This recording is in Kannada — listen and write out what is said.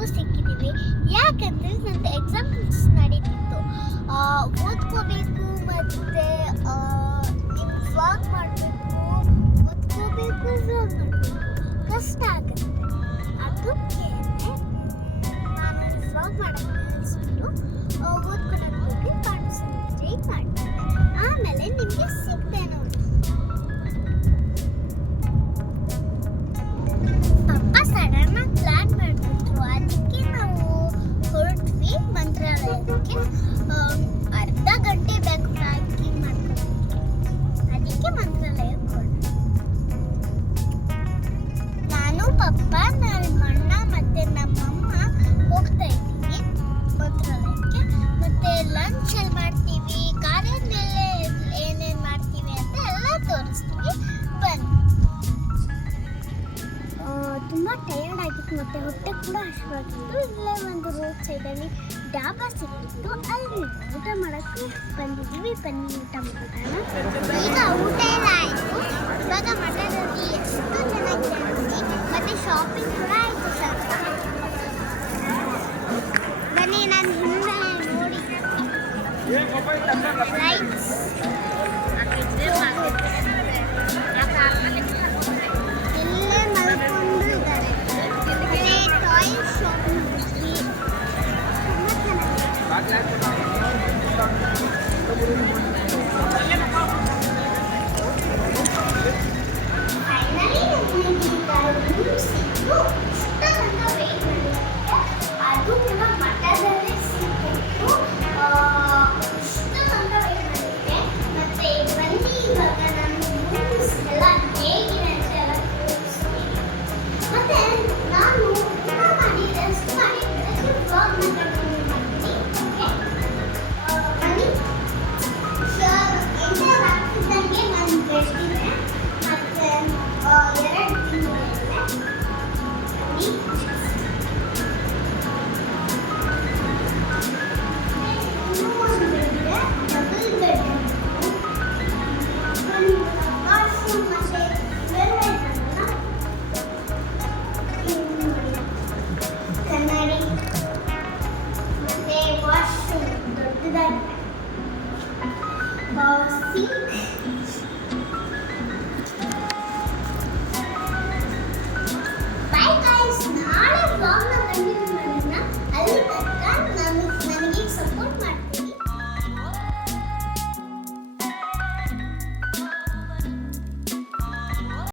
ನಾವು ಸಿಕ್ಕಿದ್ದೀವಿ. ಯಾಕಂದರೆ ನಂದು ಎಕ್ಸಾಮ್ಸ್ ನಡೀತಿತ್ತು, ಓದ್ಕೋಬೇಕು ಮತ್ತು ನೀವು ವ್ಲಾಗ್ ಮಾಡಬೇಕು, ಓದ್ಕೋಬೇಕು, ವ್ಲಾಗ್ ಮಾಡಬೇಕು, ಕಷ್ಟ ಆಗುತ್ತೆ. ಅದಕ್ಕೆ ನಾನು ವ್ಲಾಗ್ ಮಾಡೋಕ್ಕೆ ನಿಲ್ಲಿಸ್ಬಿಟ್ಟು ಓದ್ಕೊಳ್ಳೋಕ್ಕೆ ಹೋಗಿ ಕಾನ್ಸಂಟ್ರೇಟ್ ಮಾಡ್ತಿದ್ದೆ. ಆಮೇಲೆ ನಿಮಗೆ ಸಿಕ್ತೆ ನೋಡಿ. ಪಪ್ಪ ಸಡನ್ ಆಗಿ ಪ್ಲಾನ್ ಮಾಡಿಬಿಟ್ರು. ಅದಕ್ಕೆ ನಾವು ಹೊರಟ್ವಿ ಮಂತ್ರಾಲಯಕ್ಕೆ. ಅರ್ಧ ಗಂಟೆ ಬೇಕು ಪ್ಯಾಕಿಂಗ್ ಮಾಡ್ಕೊಂಡು. ಅದಕ್ಕೆ ಮಂತ್ರಾಲಯಕ್ಕೆ ಹೊರಟ್ವಿ. ನಾನು, ಪಪ್ಪ, ನಮ್ಮ ಅಣ್ಣ ಮತ್ತು ನಮ್ಮಮ್ಮ ಹೋಗ್ತಾ ಇದ್ದೀವಿ ಮಂತ್ರಾಲಯಕ್ಕೆ. ಮತ್ತು ಲಂಚ್ ಎಲ್ಲಿ ಮಾಡ್ತೀವಿ, ಕಾರಿನ ಮೇಲೆ ಏನೇನು ಮಾಡ್ತೀವಿ ಅಂತ ಎಲ್ಲ ತೋರಿಸ್ತೀವಿ. ಬನ್ನಿ. ತುಂಬ ಟಯರ್ಡ್ ಆಗಿತ್ತು ಮತ್ತು ಹೊಟ್ಟೆ ಕೂಡ ಹಸಿವಾಗಿತ್ತು. ಇಲ್ಲೇ ಒಂದು ರೋಡ್ ಸೈಡಲ್ಲಿ ಡಾಬಾ ಸಿಕ್ಕಿತ್ತು, ಅಲ್ಲಿ ಊಟ ಮಾಡೋಕ್ಕೆ ಬಂದಿದ್ದೀವಿ. ಬನ್ನಿ ಊಟ ಮಾಡೋಣ. ಈಗ ಊಟ ಎಲ್ಲ ಆಯಿತು.